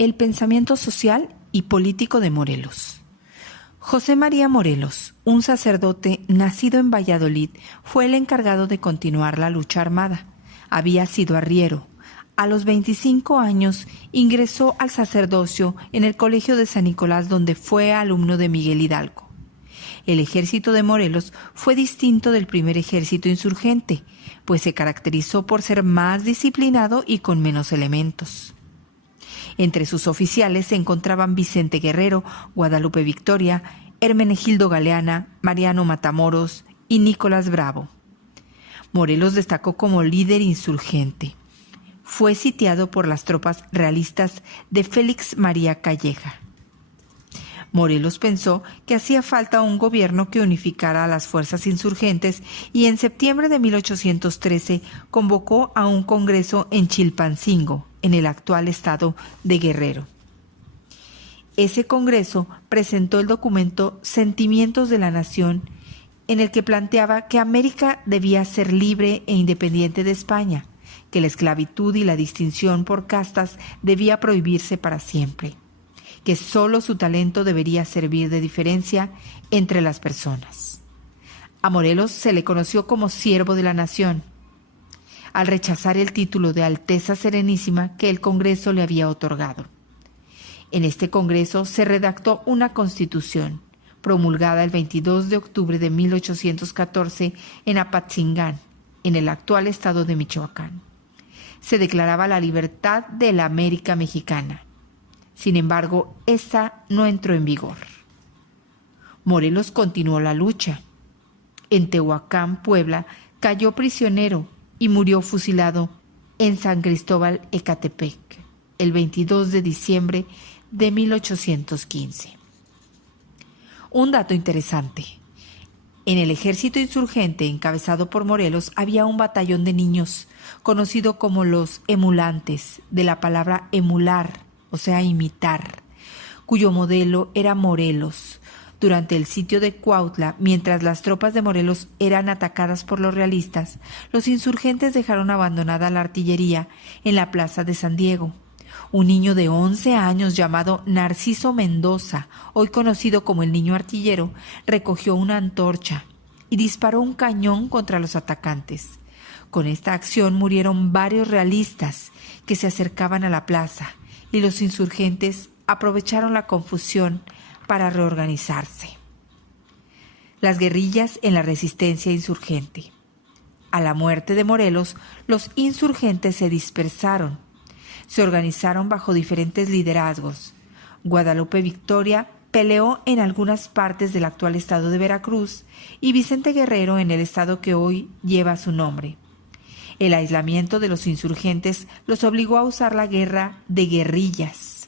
El pensamiento social y político de Morelos. José María Morelos, un sacerdote nacido en Valladolid, fue el encargado de continuar la lucha armada. Había sido arriero. A los 25 años ingresó al sacerdocio en el Colegio de San Nicolás, donde fue alumno de Miguel Hidalgo. El ejército de Morelos fue distinto del primer ejército insurgente, pues se caracterizó por ser más disciplinado y con menos elementos. Entre sus oficiales se encontraban Vicente Guerrero, Guadalupe Victoria, Hermenegildo Galeana, Mariano Matamoros y Nicolás Bravo. Morelos destacó como líder insurgente. Fue sitiado por las tropas realistas de Félix María Calleja. Morelos pensó que hacía falta un gobierno que unificara a las fuerzas insurgentes y en septiembre de 1813 convocó a un congreso en Chilpancingo, en el actual estado de Guerrero. Ese congreso presentó el documento Sentimientos de la Nación, en el que planteaba que América debía ser libre e independiente de España, que la esclavitud y la distinción por castas debía prohibirse para siempre, que solo su talento debería servir de diferencia entre las personas. A Morelos se le conoció como siervo de la nación, al rechazar el título de Alteza Serenísima que el Congreso le había otorgado. En este Congreso se redactó una Constitución, promulgada el 22 de octubre de 1814 en Apatzingán, en el actual estado de Michoacán. Se declaraba la libertad de la América mexicana. Sin embargo, esta no entró en vigor. Morelos continuó la lucha. En Tehuacán, Puebla, cayó prisionero y murió fusilado en San Cristóbal, Ecatepec, el 22 de diciembre de 1815. Un dato interesante. En el ejército insurgente encabezado por Morelos había un batallón de niños, conocido como los emulantes, de la palabra emular, o sea, imitar, cuyo modelo era Morelos. Durante el sitio de Cuautla, mientras las tropas de Morelos eran atacadas por los realistas, los insurgentes dejaron abandonada la artillería en la plaza de San Diego. Un niño de 11 años llamado Narciso Mendoza, hoy conocido como el niño artillero, recogió una antorcha y disparó un cañón contra los atacantes. Con esta acción murieron varios realistas que se acercaban a la plaza y los insurgentes aprovecharon la confusión para reorganizarse. Las guerrillas en la resistencia insurgente. A la muerte de Morelos, los insurgentes se dispersaron. Se organizaron bajo diferentes liderazgos. Guadalupe Victoria peleó en algunas partes del actual estado de Veracruz y Vicente Guerrero en el estado que hoy lleva su nombre. El aislamiento de los insurgentes los obligó a usar la guerra de guerrillas.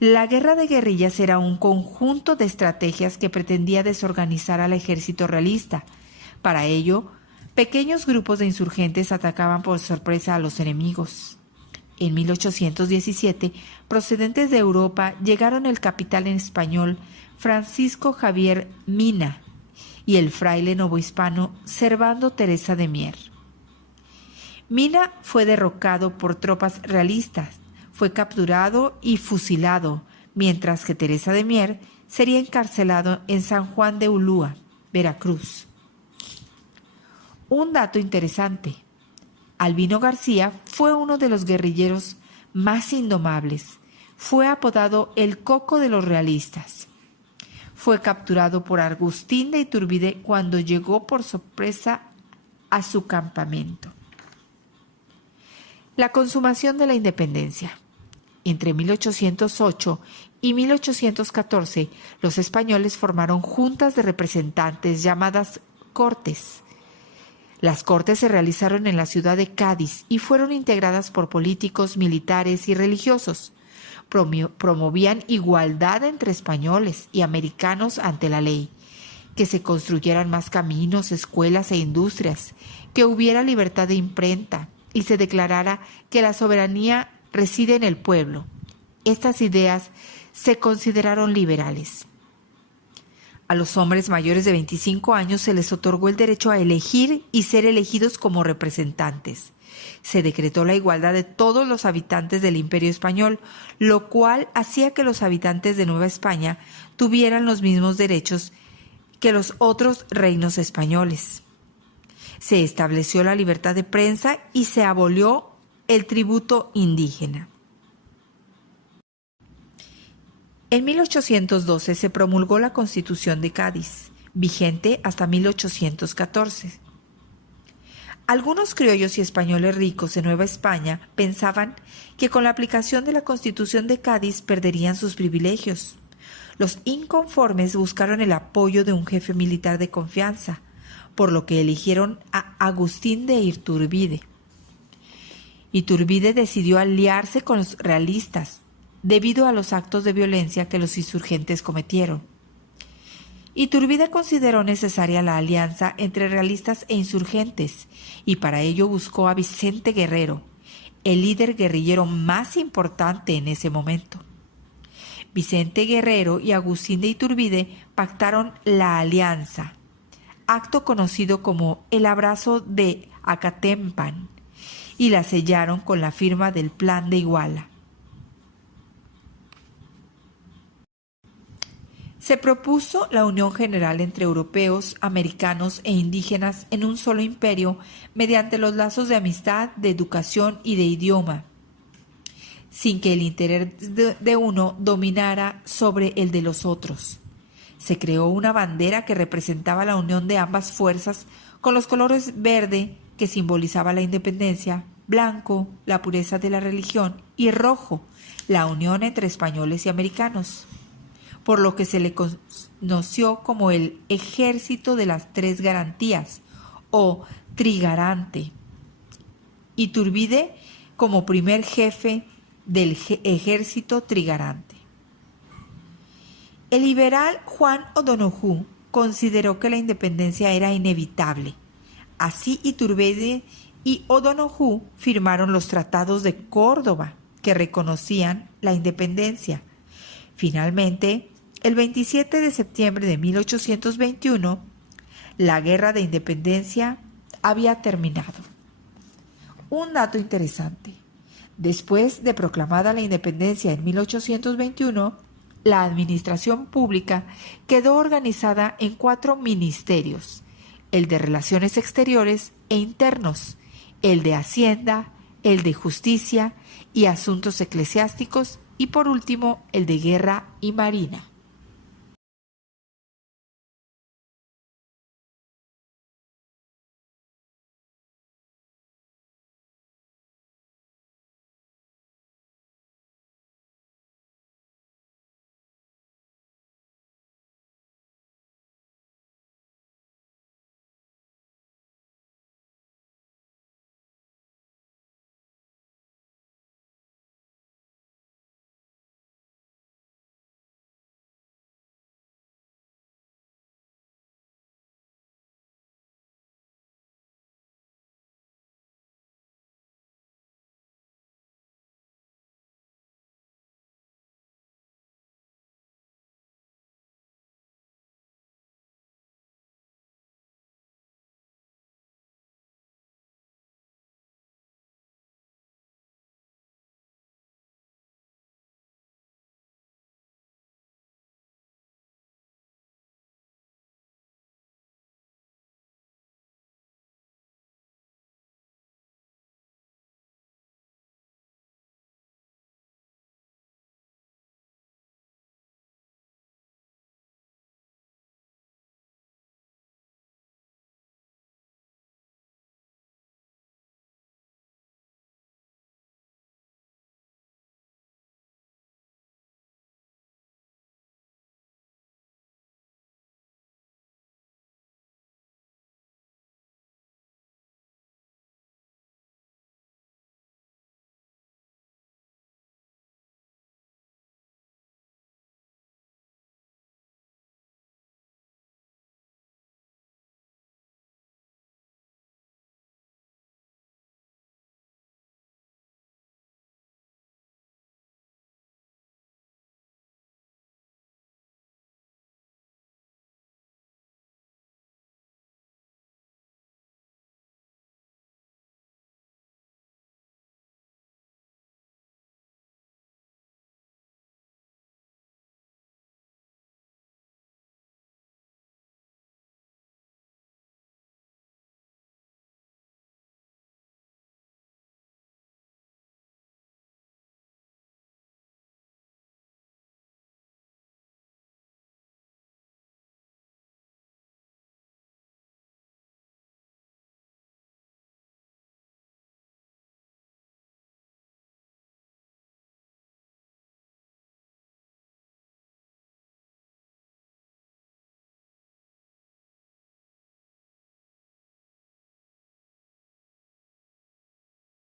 La guerra de guerrillas era un conjunto de estrategias que pretendía desorganizar al ejército realista. Para ello, pequeños grupos de insurgentes atacaban por sorpresa a los enemigos. En 1817, procedentes de Europa, llegaron el capitán español Francisco Javier Mina y el fraile novohispano Servando Teresa de Mier. Mina fue derrocado por tropas realistas, fue capturado y fusilado, mientras que Teresa de Mier sería encarcelado en San Juan de Ulúa, Veracruz. Un dato interesante. Albino García fue uno de los guerrilleros más indomables. Fue apodado el Coco de los realistas. Fue capturado por Agustín de Iturbide cuando llegó por sorpresa a su campamento. La consumación de la independencia. Entre 1808 y 1814, los españoles formaron juntas de representantes llamadas Cortes. Las Cortes se realizaron en la ciudad de Cádiz y fueron integradas por políticos, militares y religiosos. Promovían igualdad entre españoles y americanos ante la ley, que se construyeran más caminos, escuelas e industrias, que hubiera libertad de imprenta y se declarara que la soberanía reside en el pueblo. Estas ideas se consideraron liberales. A los hombres mayores de 25 años se les otorgó el derecho a elegir y ser elegidos como representantes. Se decretó la igualdad de todos los habitantes del Imperio Español, lo cual hacía que los habitantes de Nueva España tuvieran los mismos derechos que los otros reinos españoles. Se estableció la libertad de prensa y se abolió el tributo indígena. En 1812 se promulgó la Constitución de Cádiz, vigente hasta 1814. Algunos criollos y españoles ricos en Nueva España pensaban que con la aplicación de la Constitución de Cádiz perderían sus privilegios. Los inconformes buscaron el apoyo de un jefe militar de confianza, por lo que eligieron a Agustín de Iturbide. Iturbide decidió aliarse con los realistas debido a los actos de violencia que los insurgentes cometieron. Iturbide consideró necesaria la alianza entre realistas e insurgentes y para ello buscó a Vicente Guerrero, el líder guerrillero más importante en ese momento. Vicente Guerrero y Agustín de Iturbide pactaron la alianza, acto conocido como el Abrazo de Acatempan, y la sellaron con la firma del Plan de Iguala. Se propuso la unión general entre europeos, americanos e indígenas en un solo imperio mediante los lazos de amistad, de educación y de idioma, sin que el interés de uno dominara sobre el de los otros. Se creó una bandera que representaba la unión de ambas fuerzas con los colores verde, que simbolizaba la independencia, blanco, la pureza de la religión, y rojo, la unión entre españoles y americanos, por lo que se le conoció como el Ejército de las Tres Garantías o Trigarante. Iturbide como primer jefe del Ejército Trigarante. El liberal Juan O'Donoghue consideró que la independencia era inevitable. Así Iturbide y O'Donoghue firmaron los tratados de Córdoba que reconocían la independencia. Finalmente, el 27 de septiembre de 1821, la Guerra de Independencia había terminado. Un dato interesante: después de proclamada la independencia en 1821, la administración pública quedó organizada en 4 ministerios: el de Relaciones Exteriores e Internos, el de Hacienda, el de Justicia y Asuntos Eclesiásticos y por último el de Guerra y Marina.